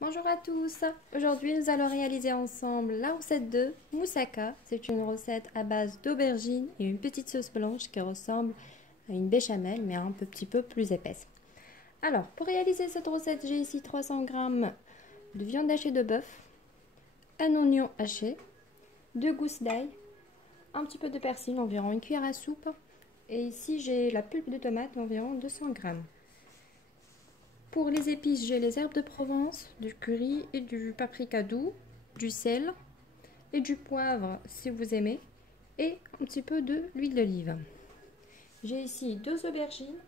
Bonjour à tous, aujourd'hui nous allons réaliser ensemble la recette de moussaka. C'est une recette à base d'aubergines et une petite sauce blanche qui ressemble à une béchamel mais un petit peu plus épaisse. Alors pour réaliser cette recette, j'ai ici 300 g de viande hachée de bœuf, un oignon haché, 2 gousses d'ail, un petit peu de persil, environ une cuillère à soupe, et ici j'ai la pulpe de tomate, environ 200 g. Pour les épices, j'ai les herbes de Provence, du curry et du paprika doux, du sel et du poivre si vous aimez, et un petit peu de l'huile d'olive. J'ai ici 2 aubergines,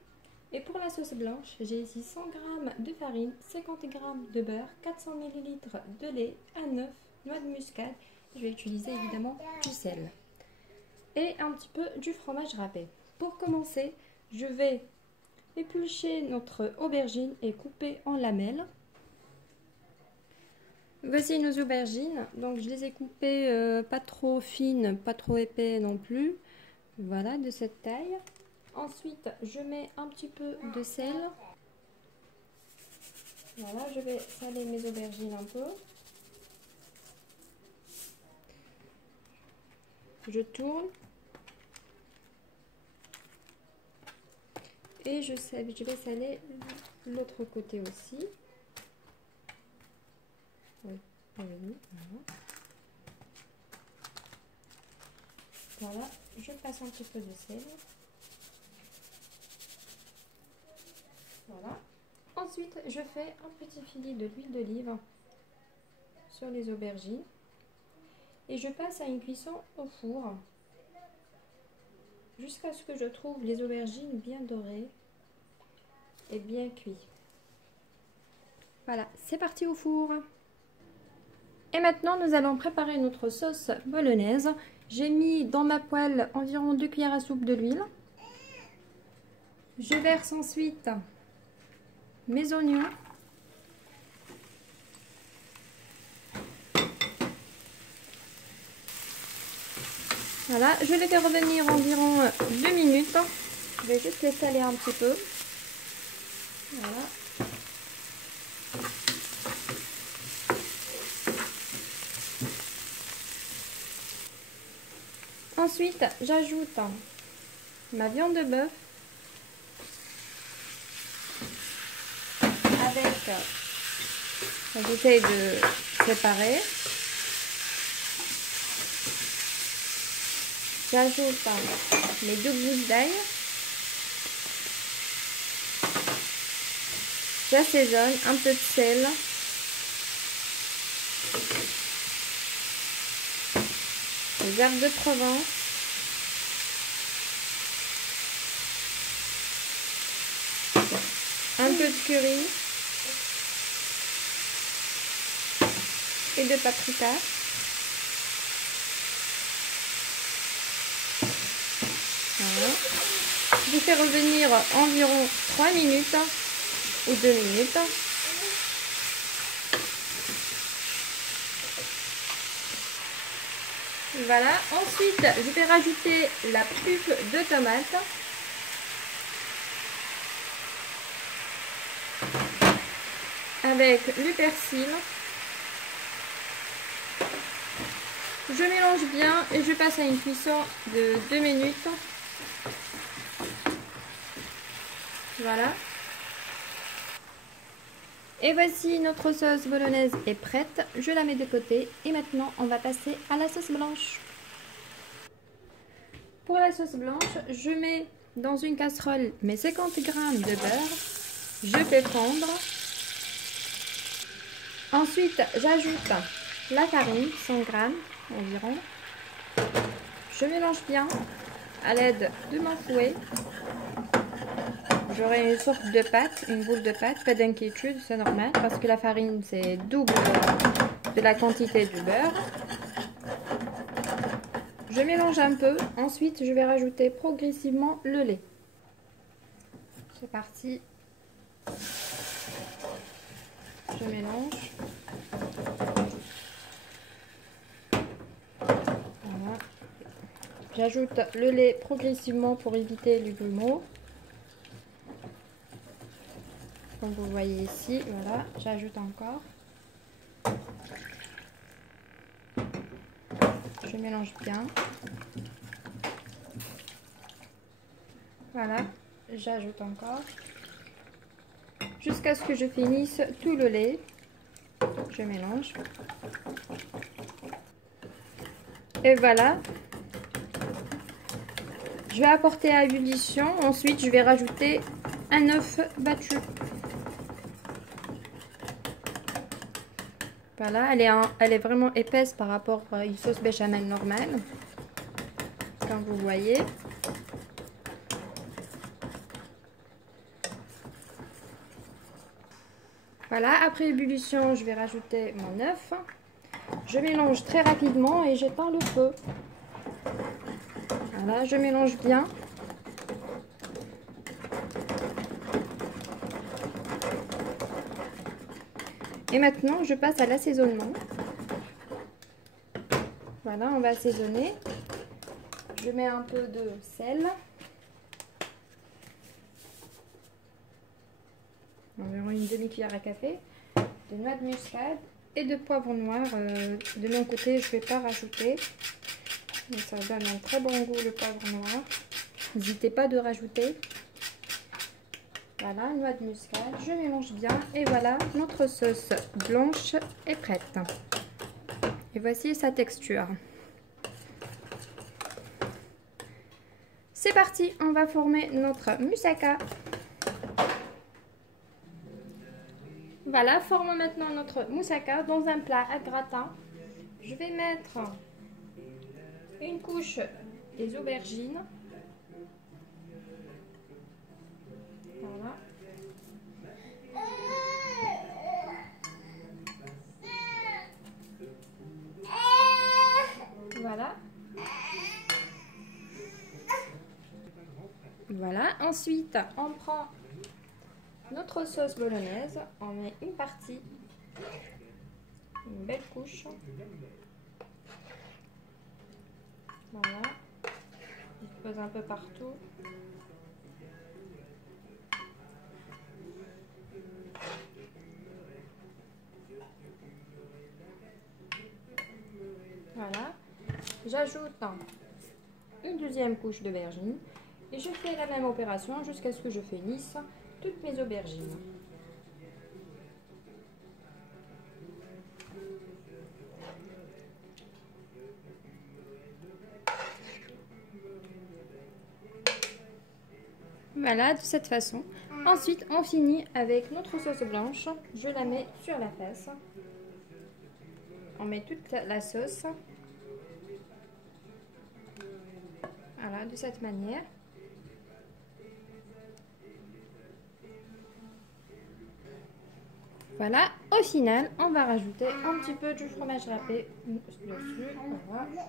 et pour la sauce blanche, j'ai ici 100 g de farine, 50 g de beurre, 400 ml de lait, un œuf, noix de muscade. Je vais utiliser évidemment du sel et un petit peu du fromage râpé. Pour commencer, je vais éplucher notre aubergine et couper en lamelles. Voici nos aubergines, donc je les ai coupées pas trop fines, pas trop épais non plus, voilà, de cette taille. Ensuite je mets un petit peu de sel, voilà, je vais saler mes aubergines un peu. Je tourne et je vais saler l'autre côté aussi. Oui, voilà. Voilà, je passe un petit peu de sel. Voilà. Ensuite, je fais un petit filet de l'huile d'olive sur les aubergines et je passe à une cuisson au four jusqu'à ce que je trouve les aubergines bien dorées et bien cuites. Voilà, c'est parti au four. Et maintenant, nous allons préparer notre sauce bolognaise. J'ai mis dans ma poêle environ 2 cuillères à soupe de l'huile. Je verse ensuite mes oignons. Voilà, je les fais revenir environ 2 minutes. Je vais juste les saler un petit peu. Voilà. Ensuite, j'ajoute ma viande de bœuf avec, j'essaie de séparer. J'ajoute mes 2 gousses d'ail. J'assaisonne un peu de sel. Les herbes de Provence. Un peu de curry. Et de paprika. Voilà. Je fais revenir environ 3 minutes ou 2 minutes. Voilà. Ensuite, je vais rajouter la pulpe de tomate. Avec le persil. Je mélange bien et je passe à une cuisson de 2 minutes. Voilà. Et voici notre sauce bolognaise est prête. Je la mets de côté et maintenant on va passer à la sauce blanche. Pour la sauce blanche, je mets dans une casserole mes 50 g de beurre. Je fais fondre. Ensuite, j'ajoute la farine, 100 g environ. Je mélange bien à l'aide de mon fouet. J'aurai une sorte de pâte, une boule de pâte, pas d'inquiétude, c'est normal parce que la farine c'est double de la quantité du beurre. Je mélange un peu, ensuite je vais rajouter progressivement le lait. C'est parti. Je mélange. Voilà. J'ajoute le lait progressivement pour éviter les grumeaux. Comme vous voyez ici, voilà, j'ajoute encore. Je mélange bien. Voilà, j'ajoute encore. Jusqu'à ce que je finisse tout le lait. Je mélange. Et voilà. Je vais apporter à ébullition. Ensuite, je vais rajouter un œuf battu. Voilà, elle est vraiment épaisse par rapport à une sauce béchamel normale. Comme vous voyez. Voilà, après ébullition, je vais rajouter mon œuf. Je mélange très rapidement et j'éteins le feu. Voilà, je mélange bien. Et maintenant, je passe à l'assaisonnement. Voilà, on va assaisonner. Je mets un peu de sel. Environ une demi-cuillère à café. De noix de muscade et de poivre noir. De mon côté, je ne vais pas rajouter. Mais ça donne un très bon goût, le poivre noir. N'hésitez pas de rajouter. Voilà, noix de muscade, je mélange bien et voilà, notre sauce blanche est prête. Et voici sa texture. C'est parti, on va former notre moussaka. Voilà, formons maintenant notre moussaka dans un plat à gratin. Je vais mettre une couche des aubergines. Voilà. Voilà. Voilà. Ensuite, on prend notre sauce bolognaise. On met une partie, une belle couche. Voilà. Je pose un peu partout. Voilà, j'ajoute une deuxième couche d'aubergines et je fais la même opération jusqu'à ce que je finisse toutes mes aubergines. Voilà, de cette façon. Ensuite, on finit avec notre sauce blanche. Je la mets sur la fesse. On met toute la sauce. Voilà, de cette manière. Voilà, au final, on va rajouter un petit peu du fromage râpé dessus. Voilà.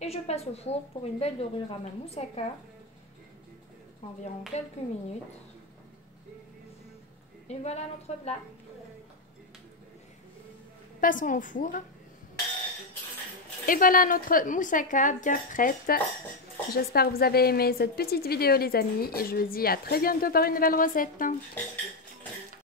Et je passe au four pour une belle dorure à ma moussaka. Environ quelques minutes. Et voilà notre plat. Passons au four. Et voilà notre moussaka bien prête. J'espère que vous avez aimé cette petite vidéo les amis. Et je vous dis à très bientôt pour une nouvelle recette.